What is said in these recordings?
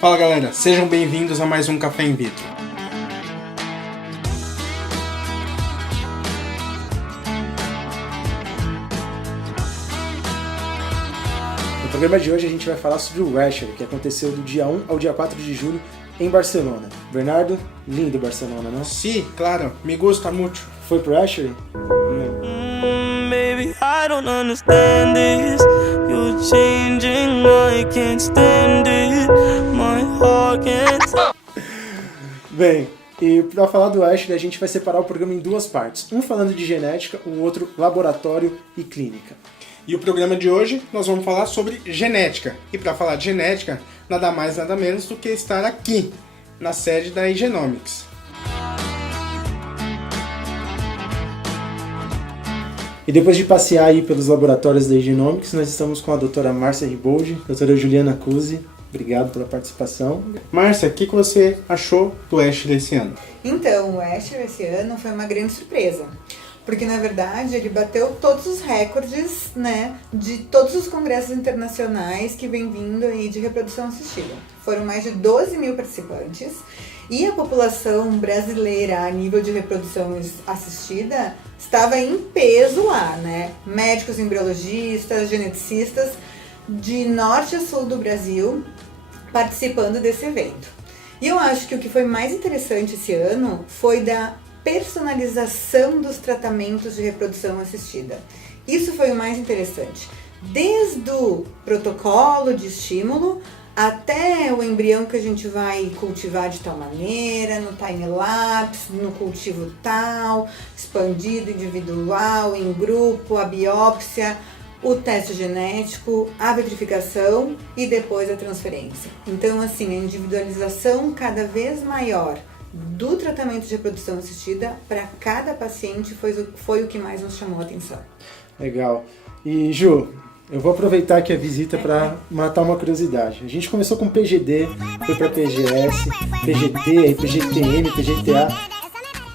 Fala galera, sejam bem-vindos a mais um Café in Vitro. No programa de hoje a gente vai falar sobre o Asher, que aconteceu do dia 1 ao dia 4 de julho em Barcelona. Bernardo, lindo Barcelona, não? Sim, claro, me gusta muito. Foi pro Asher? Baby, I don't understand this. You're changing, I can't stand it. My heart can't. Bem, e para falar do Asher a gente vai separar o programa em duas partes. Um falando de genética, o outro laboratório e clínica. E o programa de hoje nós vamos falar sobre genética. E para falar de genética, nada mais nada menos do que estar aqui, na sede da Igenomics. E depois de passear aí pelos laboratórios da Igenomics, nós estamos com a doutora Márcia Riboldi, doutora Juliana Cusi. Obrigado pela participação. Márcia, o que você achou do Asher desse ano? Então, o Asher esse ano foi uma grande surpresa. Porque, na verdade, ele bateu todos os recordes, né, de todos os congressos internacionais que vem vindo aí de reprodução assistida. Foram mais de 12 mil participantes e a população brasileira a nível de reprodução assistida estava em peso lá, né? Médicos embriologistas, geneticistas de norte a sul do Brasil participando desse evento. E eu acho que o que foi mais interessante esse ano foi da personalização dos tratamentos de reprodução assistida. Isso foi o mais interessante. Desde o protocolo de estímulo até o embrião que a gente vai cultivar de tal maneira, no time-lapse, no cultivo tal, expandido, individual, em grupo, a biópsia, o teste genético, a vitrificação e depois a transferência. Então, assim, a individualização cada vez maior do tratamento de reprodução assistida para cada paciente foi o que mais nos chamou a atenção. Legal. E Ju, eu vou aproveitar aqui a visita para matar uma curiosidade. A gente começou com PGD, foi para PGS, PGT, PGTM, PGTA.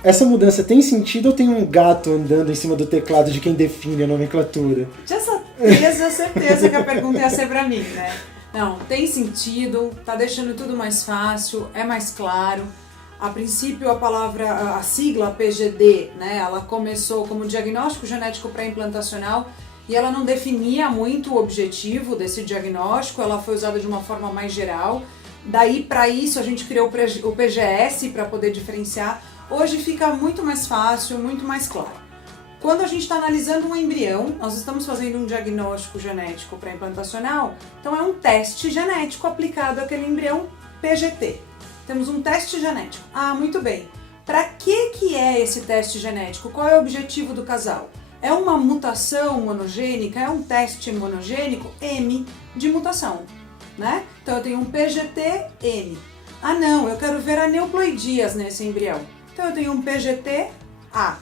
Essa mudança tem sentido ou tem um gato andando em cima do teclado de quem define a nomenclatura? Tinha certeza que a pergunta ia ser para mim, né? Não, tem sentido, tá deixando tudo mais fácil, é mais claro. A princípio a sigla PGD, né, ela começou como diagnóstico genético pré-implantacional e ela não definia muito o objetivo desse diagnóstico, ela foi usada de uma forma mais geral. Daí para isso a gente criou o PGS para poder diferenciar. Hoje fica muito mais fácil, muito mais claro. Quando a gente está analisando um embrião, nós estamos fazendo um diagnóstico genético pré-implantacional, então é um teste genético aplicado àquele embrião PGT. Temos um teste genético. Ah, muito bem. Para que é esse teste genético? Qual é o objetivo do casal? É uma mutação monogênica? É um teste monogênico? M de mutação, né? Então eu tenho um PGT-M. Ah não, eu quero ver aneuploidias nesse embrião. Então eu tenho um PGT-A.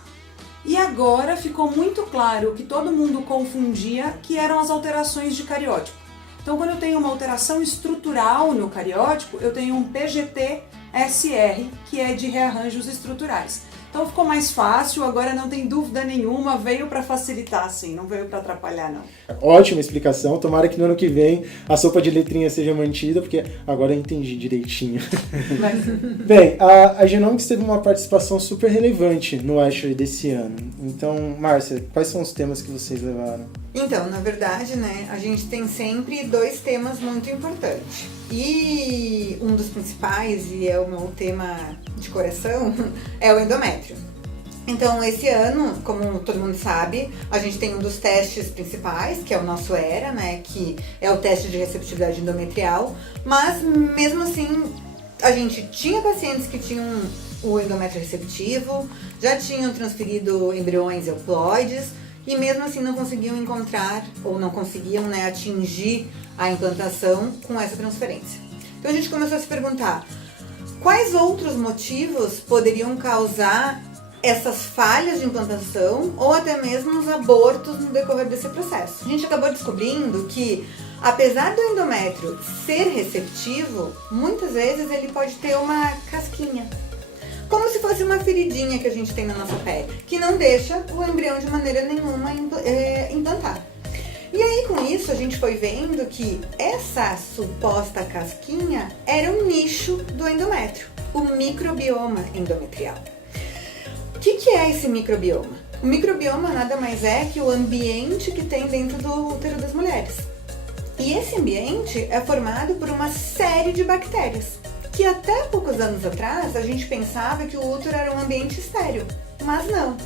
E agora ficou muito claro que todo mundo confundia que eram as alterações de cariótipo. Então, quando eu tenho uma alteração estrutural no cariótipo, eu tenho um PGT-SR, que é de rearranjos estruturais. Então, ficou mais fácil, agora não tem dúvida nenhuma, veio para facilitar, sim, não veio para atrapalhar, não. Ótima explicação, tomara que no ano que vem a sopa de letrinha seja mantida, porque agora eu entendi direitinho. Bem, a Genomics teve uma participação super relevante no Asher desse ano. Então, Márcia, quais são os temas que vocês levaram? Então, na verdade, né, a gente tem sempre dois temas muito importantes. E um dos principais, e é o meu tema de coração, é o endométrio. Então, esse ano, como todo mundo sabe, a gente tem um dos testes principais, que é o nosso ERA, né, que é o teste de receptividade endometrial, mas mesmo assim, a gente tinha pacientes que tinham o endométrio receptivo, já tinham transferido embriões euploides, e mesmo assim não conseguiam encontrar, ou não conseguiam, né, atingir a implantação com essa transferência. Então a gente começou a se perguntar, quais outros motivos poderiam causar essas falhas de implantação ou até mesmo os abortos no decorrer desse processo? A gente acabou descobrindo que, apesar do endométrio ser receptivo, muitas vezes ele pode ter uma casquinha, como se fosse uma feridinha que a gente tem na nossa pele, que não deixa o embrião de maneira nenhuma implantar. E aí E com isso a gente foi vendo que essa suposta casquinha era um nicho do endométrio, o microbioma endometrial. O que é esse microbioma? O microbioma nada mais é que o ambiente que tem dentro do útero das mulheres. E esse ambiente é formado por uma série de bactérias, que até poucos anos atrás a gente pensava que o útero era um ambiente estéril, mas não.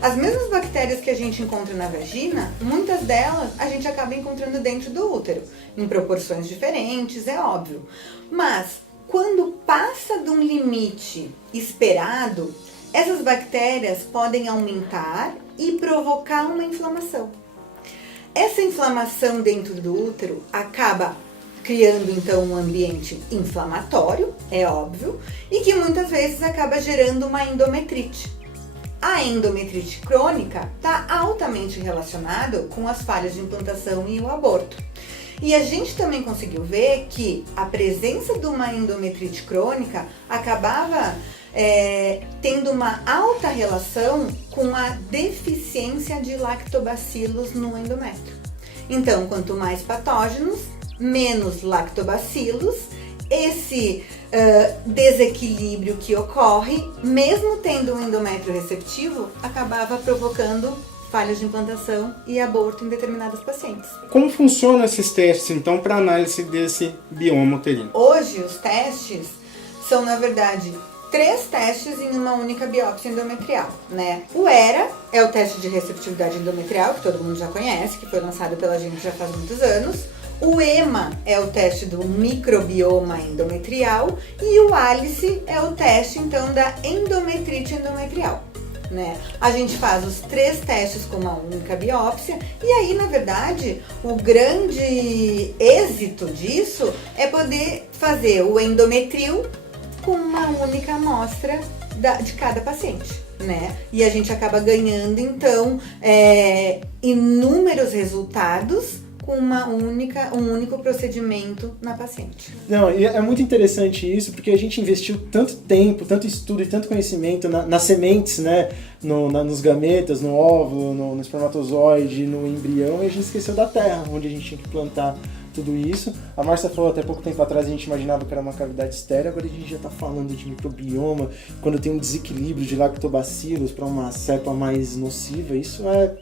As mesmas bactérias que a gente encontra na vagina, muitas delas a gente acaba encontrando dentro do útero, em proporções diferentes, é óbvio. Mas quando passa de um limite esperado, essas bactérias podem aumentar e provocar uma inflamação. Essa inflamação dentro do útero acaba criando então um ambiente inflamatório, é óbvio, e que muitas vezes acaba gerando uma endometrite. A endometrite crônica está altamente relacionada com as falhas de implantação e o aborto. E a gente também conseguiu ver que a presença de uma endometrite crônica acabava tendo uma alta relação com a deficiência de lactobacilos no endométrio. Então, quanto mais patógenos, menos lactobacilos, esse desequilíbrio que ocorre, mesmo tendo um endométrio receptivo, acabava provocando falhas de implantação e aborto em determinadas pacientes. Como funcionam esses testes, então, para análise desse bioma uterino? Hoje, os testes são, na verdade, 3 testes em uma única biópsia endometrial, né? O ERA é o teste de receptividade endometrial, que todo mundo já conhece, que foi lançado pela gente já faz muitos anos. O EMA é o teste do microbioma endometrial e o ALICE é o teste, então, da endometrite endometrial, né? A gente faz os 3 testes com uma única biópsia e aí, na verdade, o grande êxito disso é poder fazer o endometril com uma única amostra de cada paciente, né? E a gente acaba ganhando, então, inúmeros resultados com um único procedimento na paciente. Não, e é muito interessante isso, porque a gente investiu tanto tempo, tanto estudo e tanto conhecimento nas sementes, né? Nos gametas, no óvulo, no espermatozoide, no embrião, e a gente esqueceu da terra, onde a gente tinha que plantar tudo isso. A Márcia falou até pouco tempo atrás, a gente imaginava que era uma cavidade estéril, agora a gente já está falando de microbioma, quando tem um desequilíbrio de lactobacilos para uma cepa mais nociva, isso é...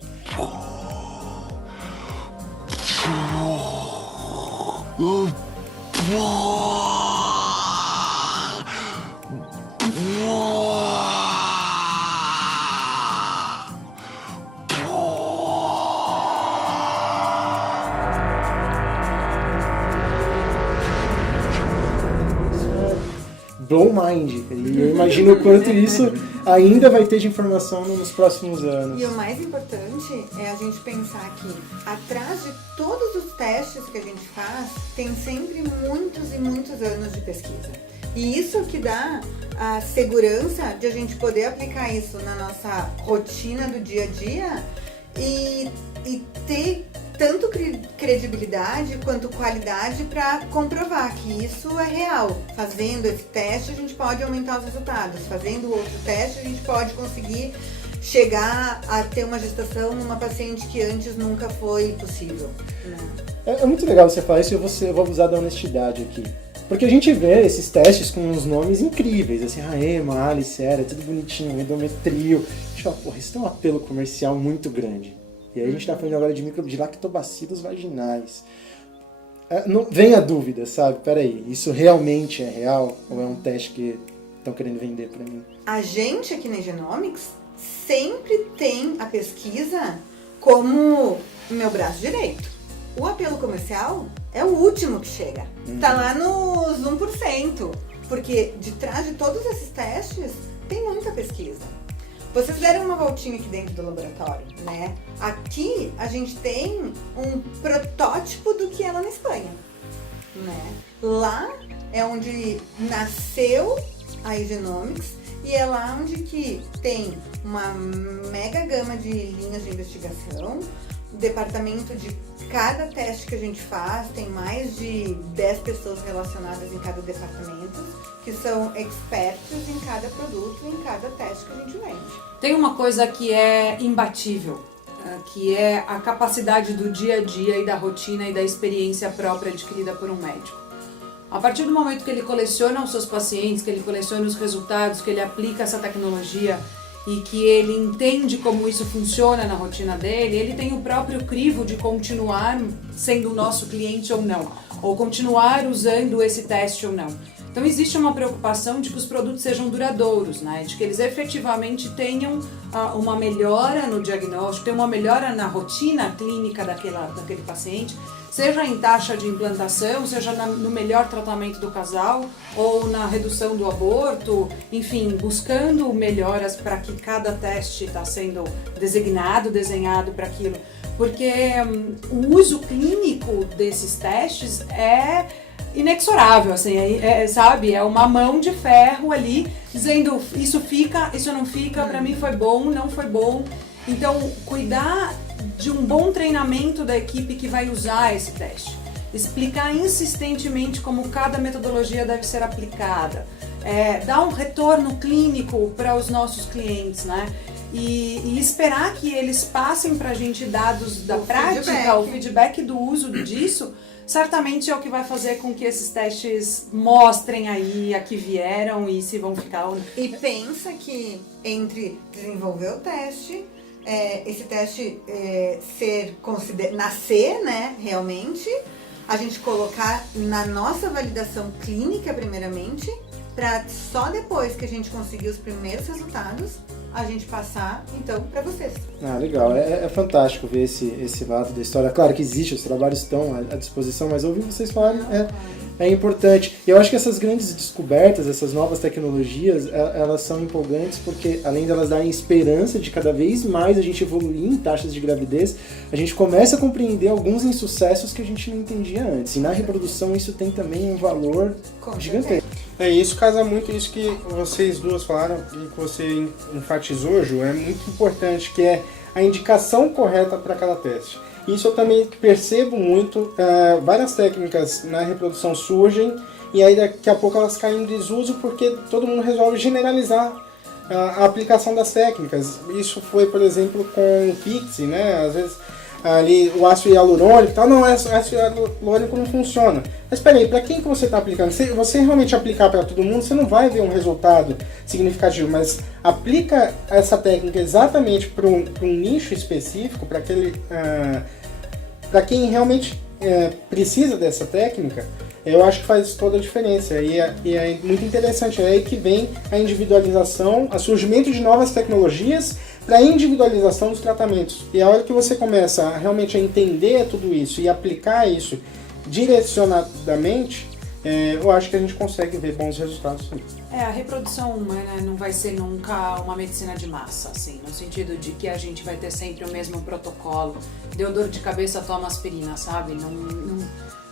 blow mind, e eu imagino o quanto isso ainda vai ter de informação nos próximos anos. E o mais importante é a gente pensar que atrás de todos os testes que a gente faz, tem sempre muitos e muitos anos de pesquisa. E isso que dá a segurança de a gente poder aplicar isso na nossa rotina do dia a dia e ter tanto credibilidade quanto qualidade para comprovar que isso é real. Fazendo esse teste, a gente pode aumentar os resultados. Fazendo outro teste, a gente pode conseguir chegar a ter uma gestação numa paciente que antes nunca foi possível, né? É muito legal você falar isso, eu vou abusar da honestidade aqui. Porque a gente vê esses testes com uns nomes incríveis, assim, EMA, ALICE, ERA, tudo bonitinho, endometril. A gente fala, porra, isso tem um apelo comercial muito grande. E aí a gente está falando agora de lactobacilos vaginais. Não, vem a dúvida, sabe? Peraí, isso realmente é real? Ou é um teste que estão querendo vender para mim? A gente aqui na Genomics sempre tem a pesquisa como meu braço direito. O apelo comercial é o último que chega. Tá lá nos 1%. Porque de trás de todos esses testes tem muita pesquisa. Vocês deram uma voltinha aqui dentro do laboratório, né? Aqui a gente tem um protótipo do que é lá na Espanha, né? Lá é onde nasceu a Genomics e é lá onde que tem uma mega gama de linhas de investigação, o departamento de cada teste que a gente faz, tem mais de 10 pessoas relacionadas em cada departamento, que são expertos em cada produto, em cada teste que a gente vende. Tem uma coisa que é imbatível. que é a capacidade do dia a dia e da rotina e da experiência própria adquirida por um médico. A partir do momento que ele coleciona os seus pacientes, que ele coleciona os resultados, que ele aplica essa tecnologia e que ele entende como isso funciona na rotina dele, ele tem o próprio crivo de continuar sendo o nosso cliente ou não, ou continuar usando esse teste ou não. Então existe uma preocupação de que os produtos sejam duradouros, né? De que eles efetivamente tenham uma melhora no diagnóstico, tenham uma melhora na rotina clínica daquele paciente, seja em taxa de implantação, seja no melhor tratamento do casal ou na redução do aborto, enfim, buscando melhoras para que cada teste está sendo desenhado para aquilo. Porque o uso clínico desses testes é inexorável, assim, sabe? É uma mão de ferro ali, dizendo isso fica, isso não fica, pra mim foi bom, não foi bom. Então, cuidar de um bom treinamento da equipe que vai usar esse teste. Explicar insistentemente como cada metodologia deve ser aplicada. Dar um retorno clínico para os nossos clientes, né? E esperar que eles passem pra gente dados da prática, o feedback do uso disso, certamente é o que vai fazer com que esses testes mostrem aí a que vieram e se vão ficar ou não. E pensa que entre desenvolver o teste, esse teste nascer, né, realmente, a gente colocar na nossa validação clínica primeiramente, para só depois que a gente conseguir os primeiros resultados, a gente passar, então, para vocês. Ah, legal. É fantástico ver esse lado da história. Claro que existe, os trabalhos estão à disposição, mas ouvir vocês falarem é importante. E eu acho que essas grandes descobertas, essas novas tecnologias, elas são empolgantes porque, além de elas darem esperança de cada vez mais a gente evoluir em taxas de gravidez, a gente começa a compreender alguns insucessos que a gente não entendia antes. E na reprodução isso tem também um valor gigantesco. Isso casa muito isso que vocês duas falaram e que você enfatizou, Ju, é muito importante, que é a indicação correta para cada teste. Isso eu também percebo muito, várias técnicas na reprodução surgem e aí daqui a pouco elas caem em desuso porque todo mundo resolve generalizar a aplicação das técnicas. Isso foi, por exemplo, com o Pixie, né? Às vezes ali o ácido hialurônico e tal, não, o ácido hialurônico não funciona. Mas espera aí, para quem que você está aplicando? Se você realmente aplicar para todo mundo, você não vai ver um resultado significativo, mas aplica essa técnica exatamente para um nicho específico, para quem realmente precisa dessa técnica, eu acho que faz toda a diferença. E é muito interessante, é aí que vem a individualização, o surgimento de novas tecnologias para a individualização dos tratamentos. E a hora que você começa realmente a entender tudo isso e aplicar isso direcionadamente, eu acho que a gente consegue ver bons resultados. A reprodução humana não vai ser nunca uma medicina de massa, assim, no sentido de que a gente vai ter sempre o mesmo protocolo. Deu dor de cabeça, toma aspirina, sabe?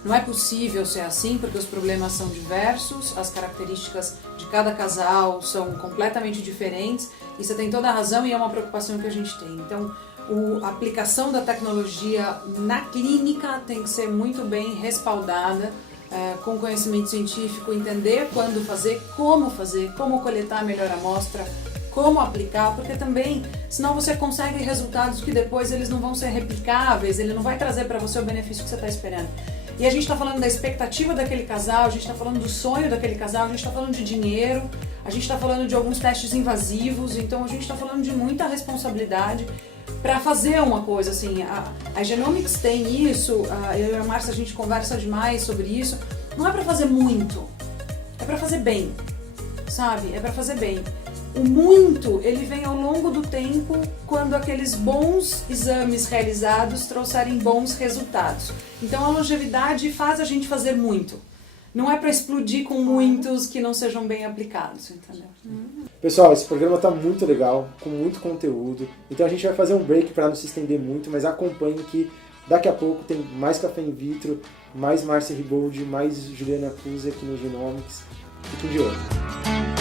Não é possível ser assim, porque os problemas são diversos, as características de cada casal são completamente diferentes, e você tem toda a razão e é uma preocupação que a gente tem. Então, a aplicação da tecnologia na clínica tem que ser muito bem respaldada, com conhecimento científico, entender quando fazer, como coletar a melhor amostra, como aplicar, porque também, senão você consegue resultados que depois eles não vão ser replicáveis, ele não vai trazer para você o benefício que você está esperando. E a gente está falando da expectativa daquele casal, a gente está falando do sonho daquele casal, a gente está falando de dinheiro, a gente está falando de alguns testes invasivos, então a gente está falando de muita responsabilidade para fazer uma coisa assim. A Genomics tem isso, eu e a Márcia a gente conversa demais sobre isso, não é para fazer muito, é para fazer bem, sabe? É para fazer bem. O muito, ele vem ao longo do tempo quando aqueles bons exames realizados trouxerem bons resultados. Então a longevidade faz a gente fazer muito. Não é para explodir com muitos que não sejam bem aplicados, entendeu? Pessoal, esse programa tá muito legal, com muito conteúdo. Então a gente vai fazer um break para não se estender muito, mas acompanhe que daqui a pouco tem mais Café in Vitro, mais Márcia Riboldi, mais Juliana Cusa aqui no Genomics. Fiquem de olho.